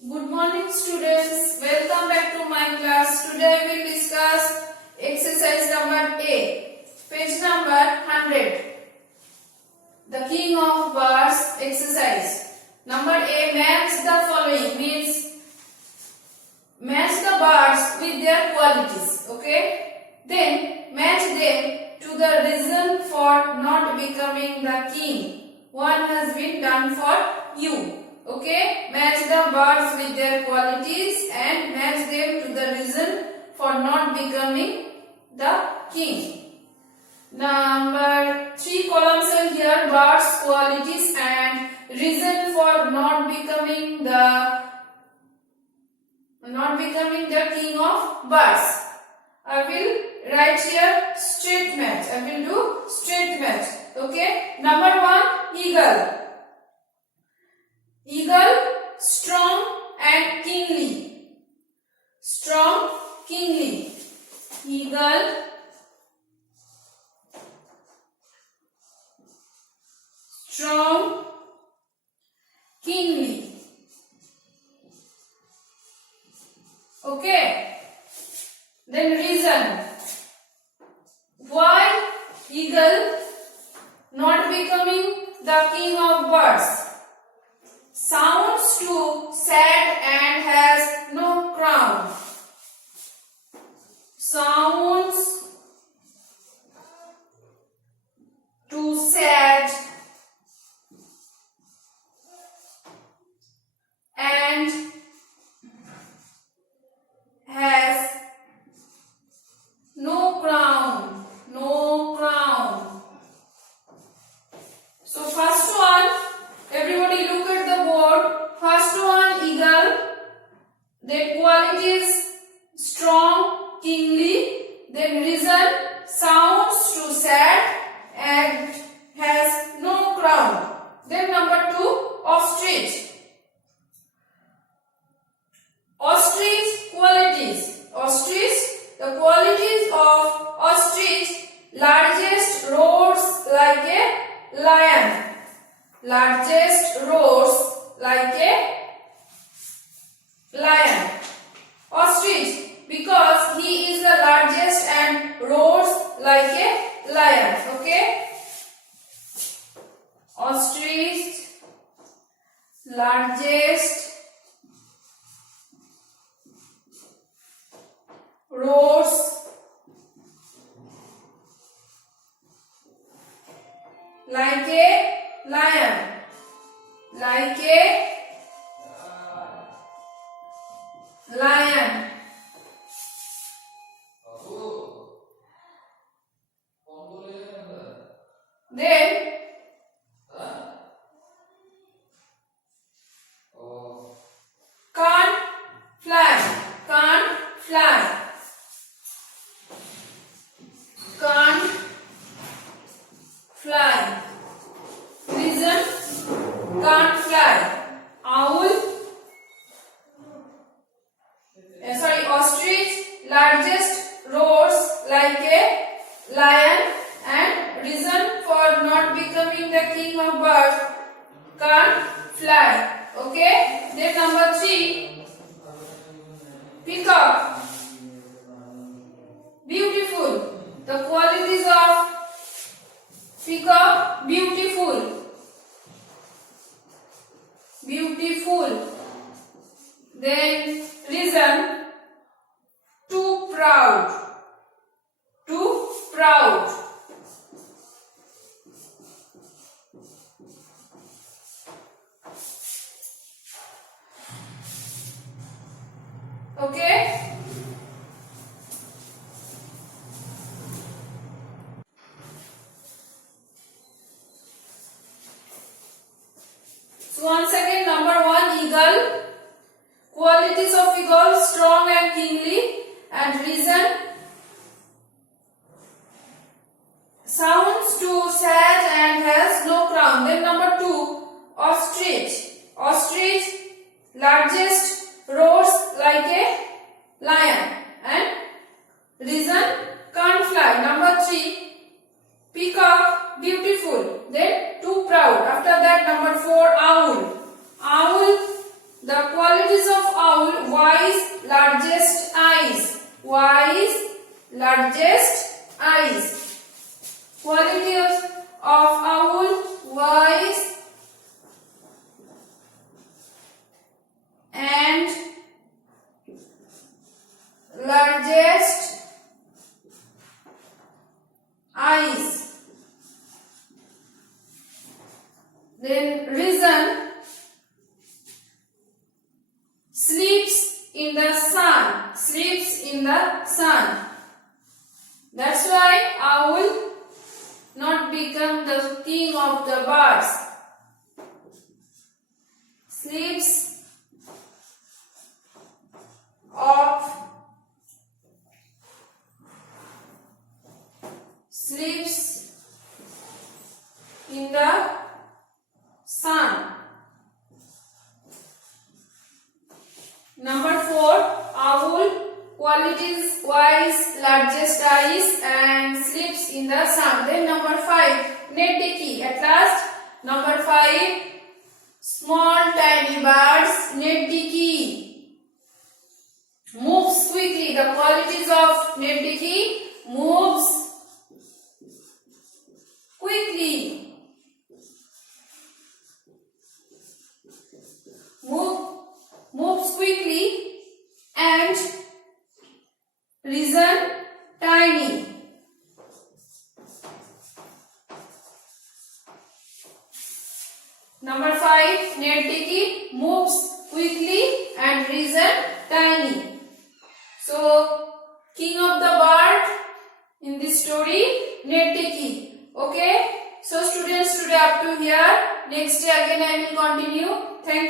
Good morning students. Welcome back to my class. Today I will discuss exercise number A, page number 100. The king of birds exercise. Number A, match the following, means match the birds with their qualities. Okay? Then match them to the reason for not becoming the king. One has been done for you. Okay, match the birds with their qualities and match them to the reason for not becoming the king. Number 3 columns are here, birds qualities and reason for not becoming the king of birds. I will write here straight match. I will do straight match. Okay. Number 1, eagle. Eagle, strong and kingly. Strong, kingly. Eagle, strong, kingly. Okay. Then reason. Why eagle not becoming the king of birds? Sounds too sad and has no crown. Sounds too sad and has no crown. No crown. So first one, everybody look at the board. First one, eagle. Their qualities strong, kingly. Then reason, sounds too sad and has no crown. Then number 2, ostrich. Ostrich qualities. Ostrich, the qualities of ostrich, largest roars like a lion. Largest roars like a lion. Ostrich, because he is the largest and roars like a lion. Okay. Ostrich, largest, roars like a lion. Like a lion. Then can't fly. Can't fly. Can't fly. Reason, can't fly. Owl, ostrich, largest, roars like a lion, and reason for not becoming the king of birds, can't fly. Okay. Then number 3, peacock. Beautiful. The qualities of peacock, beautiful. Beautiful. Then reason, too proud. Too proud. Okay. So once again, number 1, eagle. Qualities of eagle, strong and kingly, and reason, sounds too sad and has no crown. Then number 2, ostrich. Ostrich, largest, roars like a lion, and reason, can't fly. Number 3, peacock, beautiful. Then too proud. After that, number 4, owl. Owl, the qualities of wise, largest eyes. Quality of owl: wise and largest eyes. Then reason: sleeps in the sun. Sleeps in the sun. That's why owl not become the king of the birds. Sleeps in the sun. Number 4, owl qualities: wise, largest eyes and sleeps in the sun. Then number 5, net At last, number 5, small tiny birds. Net moves quickly. The qualities of net moves quickly. Moves quickly and reason tiny. Number 5, net moves quickly and reason tiny. So, king of the bird in this story, net. Okay. So students, today up to here. Next day again I will continue. Thank you.